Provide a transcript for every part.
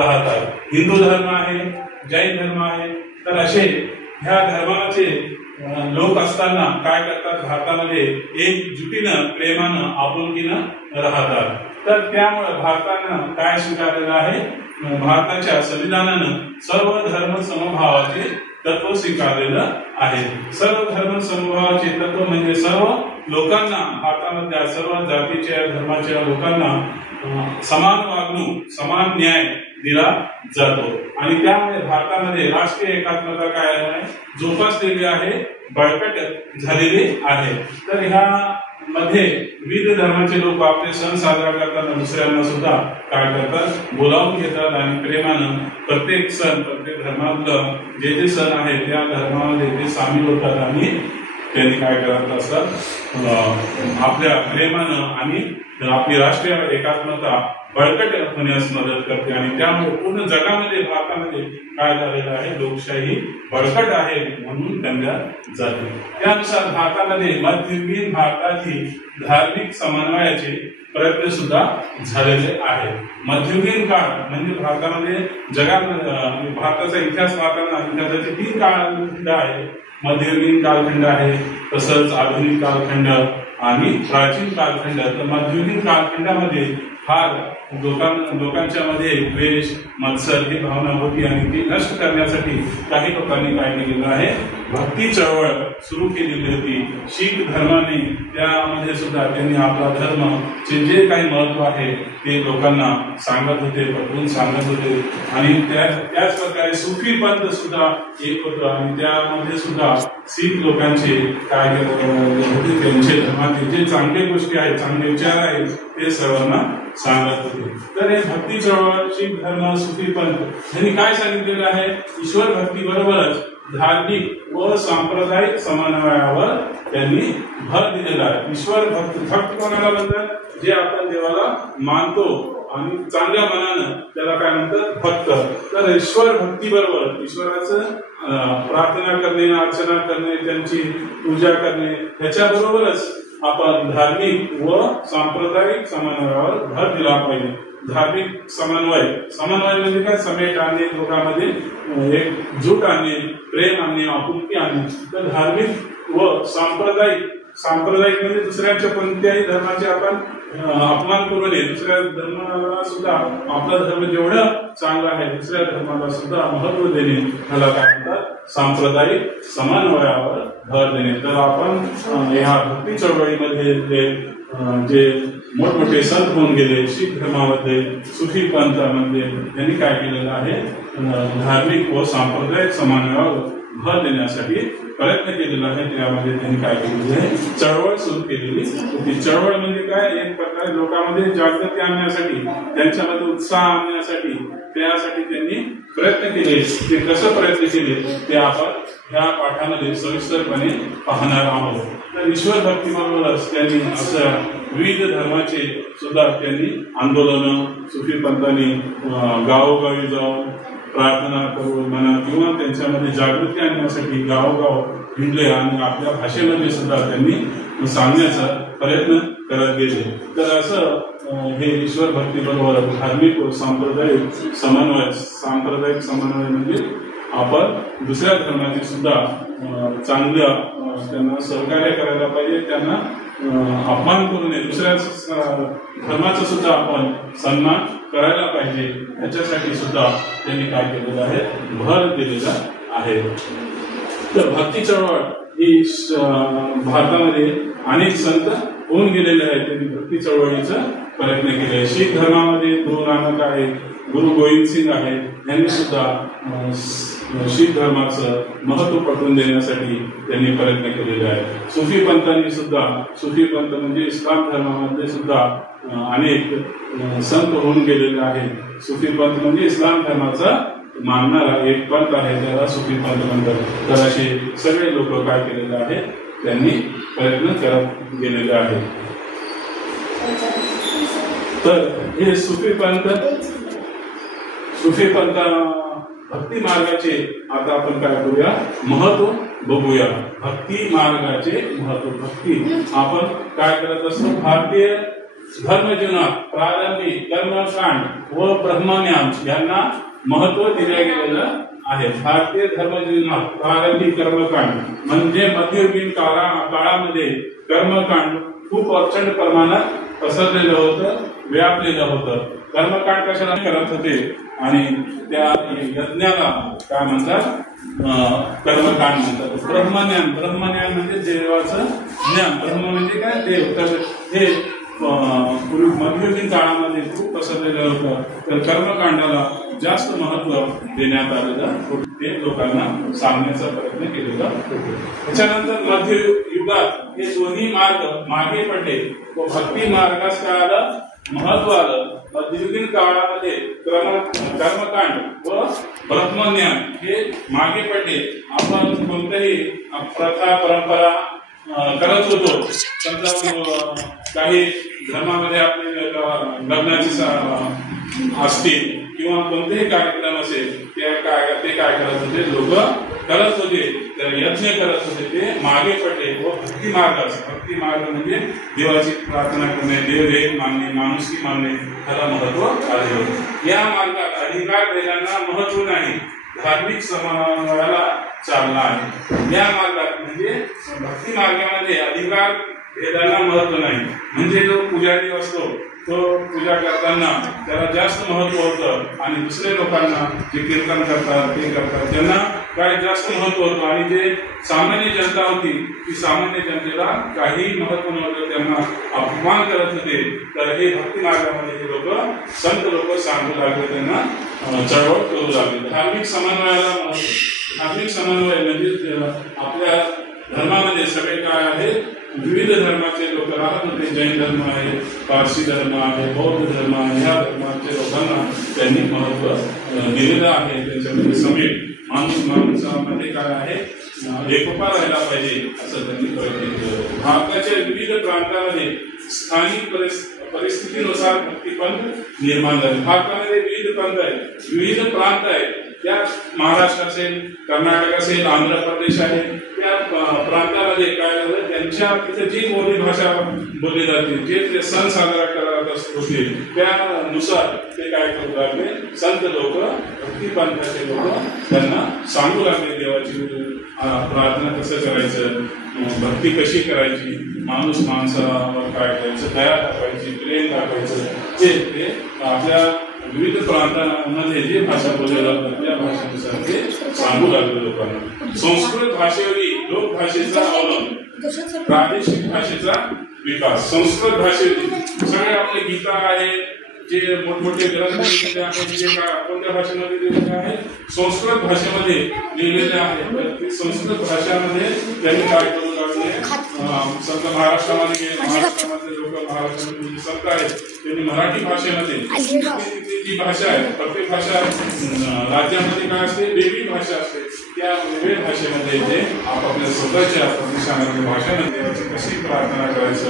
राहतात. हिंदू धर्म आहे, जैन धर्म आहे. तर असे ह्या धर्माचे लोक असताना काय करतात, भारतामध्ये एकजुटीनं प्रेमानं आपुलकीनं राहतात. तर त्यामुळे भारतानं काय स्वीकारलेलं आहे, भारताच्या संविधानानं सर्व धर्म समभावाचे तत्व स्वीकारलेलं आहे. सर्व धर्म समभावाचे तत्व म्हणजे सर्व लोकांना, भारतामधल्या सर्व जातीच्या धर्माच्या लोकांना समान वागणूक, समान न्याय दिला जातो. आणि त्यामुळे भारतामध्ये राष्ट्रीय एकात्मता काय आहे, जोपासलेली आहे, बळकट झालेली आहे. तर ह्या मध्ये विविध धर्माचे लोक आपले सण साजरा करताना दुसऱ्यांना सुद्धा काय करतात, बोलावून घेतात आणि प्रेमानं प्रत्येक सण, प्रत्येक धर्मातलं जे जे सण आहे त्या धर्मामध्ये ते सामील होतात आणि त्यांनी काय करत असतात, आपल्या प्रेमानं आणि आपली राष्ट्रीय एकात्मता बळकट होण्यास मदत करते. आणि त्यामुळे पूर्ण जगामध्ये, भारतामध्ये काय झालेलं आहे, लोकशाही बळकट आहे म्हणून त्यांना जाते. त्यानुसार भारतामध्ये मध्ययुगीन भारताची धार्मिक समन्वयाचे प्रयत्न सुद्धा झालेले आहे. मध्ययुगीन काळ म्हणजे भारतामध्ये जगामध्ये भारताचा इतिहास पाहताना इतिहासाचे 3 कालखंड आहे. मध्ययुगीन कालखंड आहे, तसंच आधुनिक कालखंड आणि प्राचीन कालखंड. तर मध्ययुगीन कालखंडामध्ये फार लोकांच्या मध्ये द्वेष, मत्सर ही भावना होती आणि ती नष्ट करण्यासाठी काही लोकांनी काय केलेलं आहे, भक्ती चळवळ सुरू केलेली होती. शीख धर्माने त्यामध्ये सुद्धा त्यांनी आपला धर्मचे जे काही महत्व आहे ते लोकांना सांगत होते, पटवून सांगत होते. आणि त्याच प्रकारे सुफी पंथ सुद्धा एक होतं आणि त्यामध्ये सुद्धा शीख लोकांचे काय होते, त्यांचे धर्माचे जे चांगले गोष्टी आहेत, चांगले विचार आहेत ते सर्वांना सांगत होते. तर हे भक्ती चळवळ, शीख धर्म, सुफी पंथ यांनी काय सांगितलेलं आहे, ईश्वर भक्ती बरोबरच धार्मिक व सांप्रदायिक समन्वयावर त्यांनी भर दिलेला आहे. ईश्वर भक्त कोणाला म्हणतात, जे आपण देवाला मानतो आणि चांगल्या मनानं त्याला काय म्हणतात, भक्त. तर ईश्वर भक्ती बरोबर ईश्वराचं प्रार्थना करणे, अर्चना करणे, त्यांची पूजा करणे, त्याच्याबरोबरच आपण धार्मिक व सांप्रदायिक समन्वयावर भर दिला पाहिजे. धार्मिक समन्वय म्हणजे काय, समेट आणणे, लोकांमध्ये एकजूट आणणे, प्रेम आणणे, आपुलकी आणणे. तर धार्मिक व सांप्रदायिक म्हणजे दुसऱ्यांच्या कोणत्याही धर्माचे आपण अपमान करू नये. दुसऱ्या धर्माला सुद्धा आपला धर्म जेवढं चांगला आहे दुसऱ्या धर्माला सुद्धा महत्व देणे, ह्याला काय म्हणतात, सांप्रदायिक समन्वयावर भर देणे. तर आपण ह्या भक्ती चळवळीमध्ये जे मोठमोठे संत होऊन गेले, शीख धर्मामध्ये, सुफी पंथामध्ये त्यांनी काय केलेलं आहे, धार्मिक व सांप्रदायिक समन्वयावर भर देण्यासाठी प्रयत्न केलेला आहे. त्यामध्ये त्यांनी काय केलेली आहे, चळवळ सुरू केलेली होती. चळवळ म्हणजे काय, एक प्रकारे लोकांमध्ये जागृती आणण्यासाठी, त्यांच्यामध्ये उत्साह आणण्यासाठी, त्यासाठी त्यांनी प्रयत्न केले. ते कसं प्रयत्न केले ते आपण ह्या पाठामध्ये सविस्तरपणे पाहणार आहोत. तर ईश्वर भक्ती बरोबरच त्यांनी असं विविध धर्माचे सुद्धा त्यांनी आंदोलन, सुफी पंथांनी गावोगावी जाऊन प्रार्थना करून म्हणा किंवा त्यांच्यामध्ये जागृती आणण्यासाठी गावोगाव हिंडले आणि आपल्या भाषेमध्ये सुद्धा त्यांनी सांगण्याचा प्रयत्न करत गेले. तर असं हे ईश्वर भक्ती बरोबर धार्मिक व सांप्रदायिक समन्वय म्हणजे आपण दुसऱ्या धर्माची सुद्धा चांगलं त्यांना सहकार्य करायला पाहिजे, त्यांना अपमान करू नये, दुसऱ्या धर्माचा सुद्धा आपण सन्मान करायला पाहिजे, याच्यासाठी सुद्धा त्यांनी काय केलेलं आहे, भर दिलेला आहे. तर भक्ती चळवळ ही भारतामध्ये अनेक संत होऊन गेलेले आहेत, त्यांनी भक्ती चळवळीचा प्रयत्न केले. शीख धर्मामध्ये गुरु नानक आहे, गुरु गोविंद सिंग आहे, यांनी सुद्धा शीख धर्माचं महत्व पटवून देण्यासाठी त्यांनी प्रयत्न केलेले आहे. सुफी पंथांनी सुद्धा, सुफी पंथ म्हणजे इस्लाम धर्मामध्ये सुद्धा अनेक संत होऊन गेलेले आहेत. सुफी पंथ म्हणजे इस्लाम धर्माचा मानणारा एक पंथ आहे, त्याला सुफी पंथ म्हणतात. तर असे सगळे लोक काय केलेले आहेत, त्यांनी प्रयत्न करत गेलेले आहेत. तर हे सुफी पंथ भक्ती मार्गाचे आता आपण काय करूया, महत्व बघूया. भक्ती मार्गाचे महत्व. भक्ती आपण काय करत असतो, भारतीय धर्मजीवनात प्रारंभी कर्मकांड व ब्रह्मज्ञान यांना महत्व दिले गेलेलं आहे. भारतीय धर्मजीवनात प्रारंभी कर्मकांड म्हणजे मध्ययुगीन काळामध्ये कर्मकांड खूप प्रचंड प्रमाणात पसरलेलं होतं, व्यापलेलं होतं. कर्मकांड कशाला करत होते आणि त्या यज्ञाला काय म्हणतात, कर्मकांड म्हणतात. ब्रह्मज्ञान, ब्रह्मज्ञान म्हणजे देवाचं ज्ञान. ब्रह्म म्हणजे काय, देव. तर हे मध्ययुगीन काळामध्ये खूप पसरलेलं होतं. तर कर्मकांडाला जास्त महत्व देण्यात आलेलं, ते लोकांना सांगण्याचा प्रयत्न केलेला होता. त्याच्यानंतर मध्ययुगात हे दोन्ही मार्ग मागे पडले व भक्ती मार्गास काय आलं, महत्व आलं. मध्ययुगीन काळामध्ये कर्मकांड व ब्रह्मज्ञान हे मागे पडले. आपण कोणत्याही प्रथा परंपरा करत होतो. समजा काही धर्मामध्ये आपले लग्नाची असतील किंवा कोणतेही कार्यक्रम असेल, ते काय करत होते, लोक करत होते, तर यज्ञ करत होते, ते मागे पडले व भक्ती मार्ग म्हणजे देवाची प्रार्थना करणे, देव एक मानणे, माणुसकी मानणे, त्याला महत्व आले होते. या मार्गात अधिकार देण्याला महत्व नाही, धार्मिक समन्वयाला चालना आहे. या मार्गात म्हणजे भक्ती मार्गामध्ये अधिकार भेदाला महत्व नाही. म्हणजे जो पुजारी असतो तो पूजा करताना त्याला जास्त महत्व होतं आणि दुसऱ्या लोकांना जे कीर्तन करतात ते करतात त्यांना काय जास्त महत्व होतं. आणि जे सामान्य जनता होती ती सामान्य जनतेला काही महत्व नव्हतं, त्यांना अपमान करत होते. तर हे भक्ती मार्गामध्ये हे लोक संत लोक सांगू लागले, त्यांना चळवळ करू लागले. धार्मिक समन्वयाला महत्व. धार्मिक समन्वय म्हणजे आपल्या धर्मामध्ये सगळे काय आहे, विविध धर्माचे लोक राहत होते. जैन धर्म आहे, पारसी धर्म आहे, बौद्ध धर्म आहे. ह्या धर्माच्या लोकांना त्यांनी महत्व दिलेलं आहे. त्याच्यामध्ये समेट माणसामध्ये काय आहे, एकोपा राहायला पाहिजे असं त्यांनी प्रयत्न केलं. भारताच्या विविध प्रांतामध्ये स्थानिक परिस्थितीनुसार भक्तीपंथ निर्माण झाले. भारतामध्ये विविध पंथ आहेत, विविध प्रांत आहेत. त्यात महाराष्ट्र असेल, कर्नाटक असेल, आंध्र प्रदेश आहे, त्या प्रांतामध्ये काय झालं, त्यांच्या तिथे जी बोली भाषा बोलली जाते, जे ते सण साजरा करत असते त्यानुसार ते काय करू लागले, संत लोक, भक्तिपंथाचे लोक त्यांना सांगू लागले देवाची प्रार्थना कसं करायचं, भक्ती कशी करायची, माणूस माणसावर काय करायचं, दया दाखवायची, प्रेम दाखवायचं, ते आपल्या विविध प्रांतांमध्ये जे भाषा बोलल्या जातात त्या भाषेनुसार ते सांगू लागले लोकांना. संस्कृत भाषेवरील लोकभाषेचा अवलंब, प्रादेशिक भाषेचा विकास. संस्कृत भाषेवरील सगळे आपले गीता आहे, जे मोठमोठे ग्रंथ लिहिलेले आहेत, जे कोणत्या भाषेमध्ये लिहिलेले आहे, संस्कृत भाषेमध्ये लिहिलेले आहे. तर संस्कृत भाषामध्ये त्यांनी काय करू लागले, संत महाराष्ट्रामध्ये महाराष्ट्रामधले लोक, महाराष्ट्रामध्ये संत आहेत त्यांनी मराठी भाषेमध्ये, जी भाषा आहे प्रत्येक भाषा राज्यामध्ये काय असते, वेगळी भाषा असते, त्या वेगळ्या भाषेमध्ये ते आपापल्या स्वतःच्या प्रदेशामध्ये भाषेमध्ये कशी प्रार्थना करायचं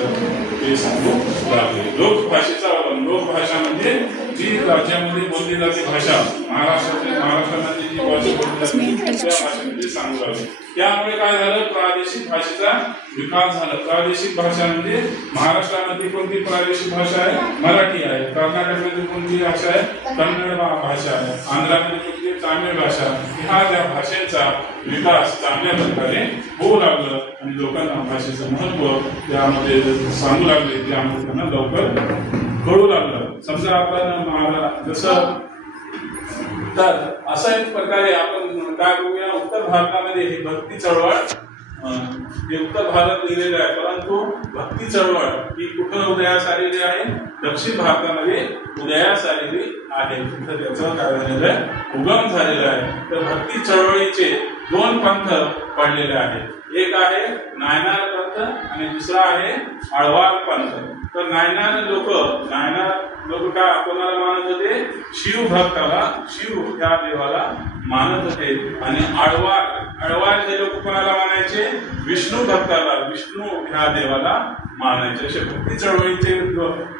ते सांगू लागले. लोकभाषेचा अवलंब. लोकभाषा म्हणजे जी राज्यामध्ये बोलली जाते भाषा, महाराष्ट्रामध्ये जी भाषा बोलली जाते त्या भाषेमध्ये सांगू लागले. त्यामुळे काय झालं, प्रादेशिक भाषेचा विकास झाला. प्रादेशिक भाषा म्हणजे महाराष्ट्रामध्ये कोणती प्रादेशिक भाषा आहे, मराठी आहे. कर्नाटकमध्ये कोणती भाषा आहे, कन्नड भाषा आहे. आंध्रामध्ये कोणती, तामिळ भाषा. ह्या ज्या भाषेचा विकास चांगल्या प्रकारे होऊ लागलं आणि लोकांना भाषेचं महत्व त्यामध्ये सांगू लागले, त्यामुळे त्यांना लवकर कळू लागलं. समजा आपण जसं तर अशा एक प्रकारे आपण काय करूया, उत्तर भारतामध्ये ही भक्ती चळवळ हे उत्तर भारतात लिहिलेलं आहे, परंतु भक्ती चळवळ ही कुठं उदयास आलेली आहे, दक्षिण भारतामध्ये उदयास आलेली आहे. तिथं त्याचं काय झालेलं आहे, उगम झालेला आहे. तर भक्ती चळवळीचे दोन पंथ पडलेले आहेत. एक आहे नायनार पंथ आणि दुसरा आहे आळवार पंथ. तर नायनार लोक काय कोणाला मानत होते, शिव भक्ताला, शिव ह्या देवाला मानत होते. आणि आळवार हे लोक कोणाला मानायचे, विष्णू भक्ताला, विष्णू ह्या देवाला मानायचे. असे भक्ती चळवळीचे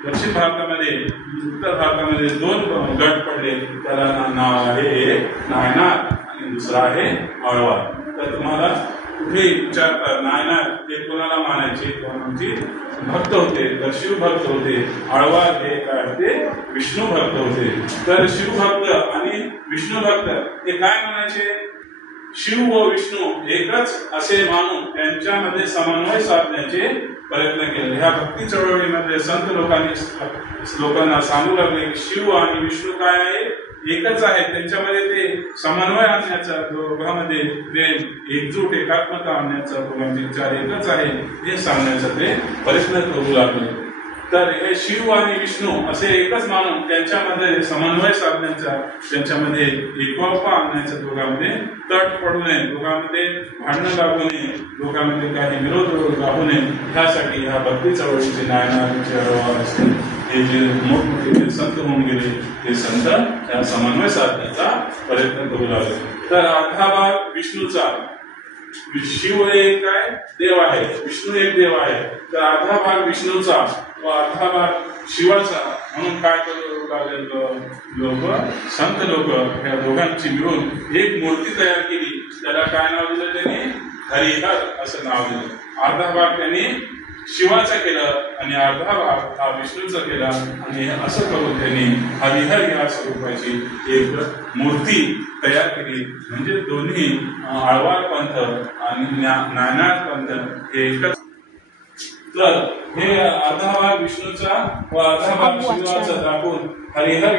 दक्षिण भारतामध्ये, उत्तर भारतामध्ये दोन गट पडले. त्याला नाव आहे एक नायनार आणि दुसरा आहे आळवार. तर तुम्हाला कुठे विचारतात नायनार ते कोणाला मानायचे, कोणाचे भक्त होते तर शिवभक्त होते. आळवार हे काय होते, विष्णू भक्त होते. तर शिवभक्त आणि विष्णू भक्त हे काय म्हणायचे, शिव व विष्णू एकच असे मानून त्यांच्यामध्ये समन्वय साधण्याचे प्रयत्न केले. ह्या भक्ती चळवळीमध्ये संत लोकांना सांगू लागले की शिव आणि विष्णू काय आहे, एकच आहे. त्यांच्यामध्ये ते समन्वय आणण्याचा, दोघांमध्ये प्रेम, एकजूट, एकात्मता आणण्याचा, दोघांचे विचार एकच आहे हे सांगण्याचा ते प्रयत्न करू लागले. तर हे शिव आणि विष्णू असे एकच मानून त्यांच्यामध्ये समन्वय साधण्याचा, त्यांच्यामध्ये एकोपा आणण्याचा, दोघांमध्ये तट पडू नये, दोघांमध्ये भांडणं लागू नये, दोघांमध्ये काही विरोध लागू नये, ह्यासाठी ह्या भक्ती चळवळीचे नायनारचे आळवार असतील हे जे मोठमोठे संत होऊन गेले ते संत त्या समन्वय साधण्याचा प्रयत्न करू लागले. तर अर्धा भाग विष्णूचा, शिव एक काय देव आहे, विष्णू एक देव आहे, तर अर्धा भाग विष्णूचा व अर्धा भाग शिवाचा म्हणून काय करू लागले लोक, संत लोक ह्या दोघांची मिळून एक मूर्ती तयार केली. त्याला काय नाव दिलं त्यांनी, हरिहर असं नाव दिलं. अर्धा भाग त्यांनी शिवाचा केलं आणि अर्धा भाग हा विष्णूचा केला आणि असं करून त्यांनी हरिहर या स्वरूपाची एक मूर्ती तयार केली. म्हणजे दोन्ही आळवार पंथ आणि नायनार पंथ हे एकच. तर हे अर्धा भाग विष्णूचा व अर्धा भाग शिवाचा दाखवून हरिहर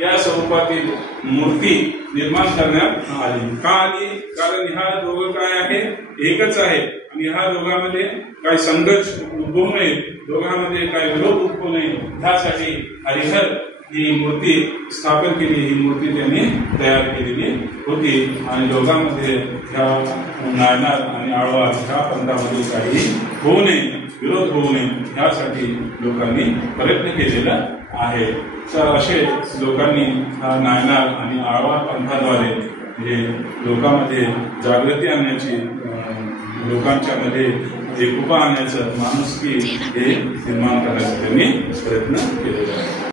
या स्वरूपातील मूर्ती निर्माण करण्यात आली. का आली, कारण ह्या दोघं काय आहे, एकच आहे आणि ह्या दोघांमध्ये काही संघर्ष उद्भवू नये, दोघांमध्ये काही विरोध उद्भवू नये, ह्यासाठी हरिहर ही मूर्ती स्थापन केली. ही मूर्ती त्यांनी तयार केलेली होती आणि दोघांमध्ये ह्या नायनार आणि आळवार ह्या पंथामध्ये काही होऊ नये, विरोध होऊ नये, ह्यासाठी लोकांनी प्रयत्न केलेला आहे. तर असे लोकांनी नायनार आणि आळवार पंथाद्वारे म्हणजे लोकांमध्ये जागृती आणण्याची, लोकांच्या मध्ये एकोपा आणण्याचं, माणुसकी हे निर्माण करण्याचा त्यांनी प्रयत्न केलेला आहे.